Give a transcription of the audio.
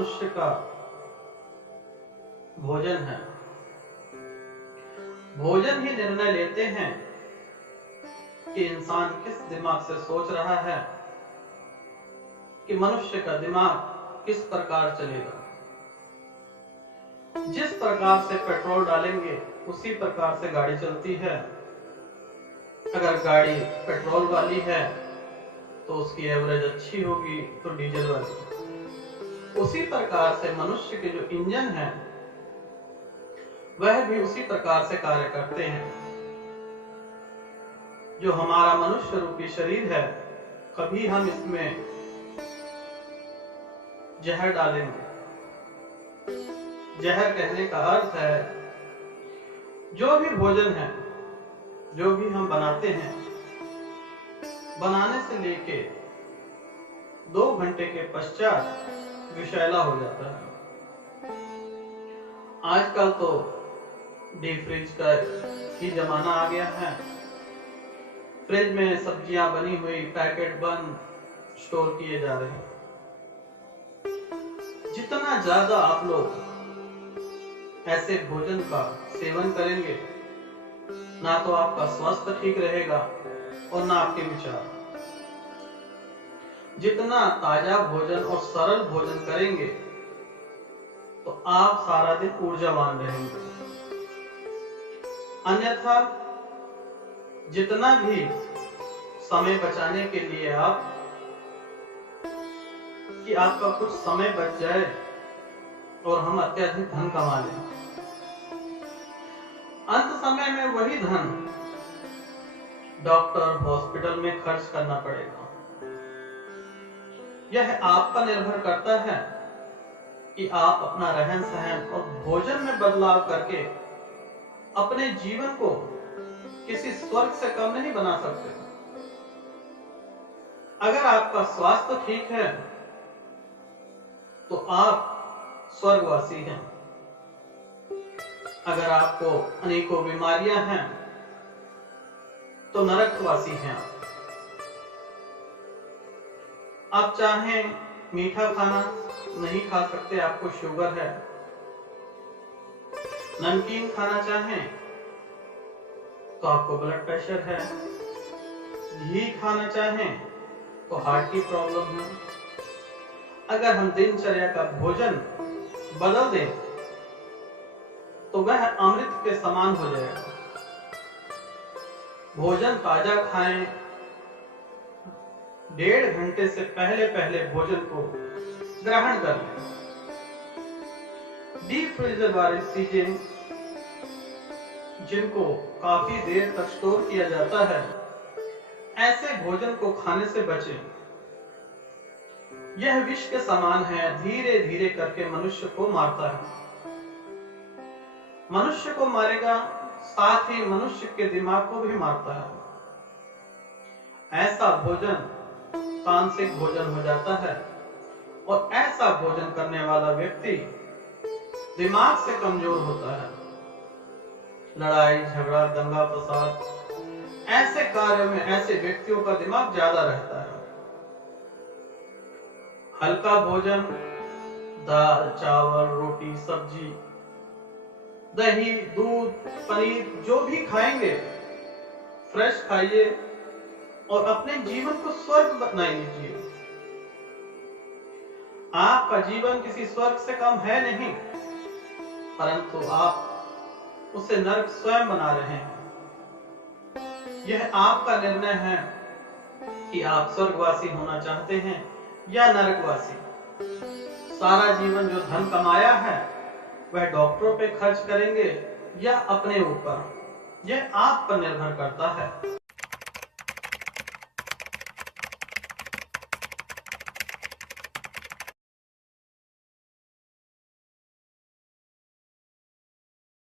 मनुष्य का भोजन है। भोजन ही निर्णय लेते हैं कि इंसान किस दिमाग से सोच रहा है, कि मनुष्य का दिमाग किस प्रकार चलेगा। जिस प्रकार से पेट्रोल डालेंगे उसी प्रकार से गाड़ी चलती है। अगर गाड़ी पेट्रोल वाली है तो उसकी एवरेज अच्छी होगी, तो डीजल वाली। उसी प्रकार से मनुष्य के जो इंजन है वह भी उसी प्रकार से कार्य करते हैं। जो हमारा मनुष्य रूपी शरीर है, कभी हम इसमें जहर डालेंगे। जहर कहने का अर्थ है जो भी भोजन है, जो भी हम बनाते हैं, बनाने से लेके 2 घंटे के पश्चात विषैला हो जाता है। आजकल तो डीप फ्रिज का ही जमाना आ गया है। फ्रिज में सब्जियां बनी हुई पैकेट बंद स्टोर किए जा रहे हैं। जितना ज्यादा आप लोग ऐसे भोजन का सेवन करेंगे, ना तो आपका स्वास्थ्य ठीक रहेगा और ना आपके विचार। जितना ताजा भोजन और सरल भोजन करेंगे तो आप सारा दिन ऊर्जावान रहेंगे। अन्यथा जितना भी समय बचाने के लिए कि आपका कुछ समय बच जाए और हम अत्यधिक धन कमा लें, अंत समय में वही धन डॉक्टर हॉस्पिटल में खर्च करना पड़ेगा। यह आप पर निर्भर करता है कि आप अपना रहन सहन और भोजन में बदलाव करके अपने जीवन को किसी स्वर्ग से कम नहीं बना सकते। अगर आपका स्वास्थ्य ठीक है तो आप स्वर्गवासी हैं। अगर आपको अनेकों बीमारियां हैं तो नरकवासी हैं। आप चाहें मीठा खाना नहीं खा सकते, आपको शुगर है। नमकीन खाना चाहें तो आपको ब्लड प्रेशर है। घी खाना चाहें तो हार्ट की प्रॉब्लम है। अगर हम दिनचर्या का भोजन बदल दें तो वह अमृत के समान हो जाएगा। भोजन ताजा खाएं। 1.5 घंटे से पहले भोजन को ग्रहण कर लें। डीप फ्रीजर वाली चीजें जिनको काफी देर तक स्टोर किया जाता है, ऐसे भोजन को खाने से बचें। यह विष के समान है, धीरे धीरे करके मनुष्य को मारता है। मनुष्य को मारेगा, साथ ही मनुष्य के दिमाग को भी मारता है। ऐसा भोजन तामसिक भोजन हो जाता है और ऐसा भोजन करने वाला व्यक्ति दिमाग से कमजोर होता है। लड़ाई झगड़ा दंगा फसाद ऐसे कार्यों में ऐसे व्यक्तियों का दिमाग ज्यादा रहता है। हल्का भोजन, दाल चावल रोटी सब्जी दही दूध पनीर जो भी खाएंगे फ्रेश खाइए और अपने जीवन को स्वर्ग बना लीजिए। आपका जीवन किसी स्वर्ग से कम है नहीं, परंतु आप उसे नरक स्वयं बना रहे हैं। यह आपका निर्णय है कि आप स्वर्गवासी होना चाहते हैं या नरकवासी। सारा जीवन जो धन कमाया है वह डॉक्टरों पे खर्च करेंगे या अपने ऊपर, यह आप पर निर्भर करता है।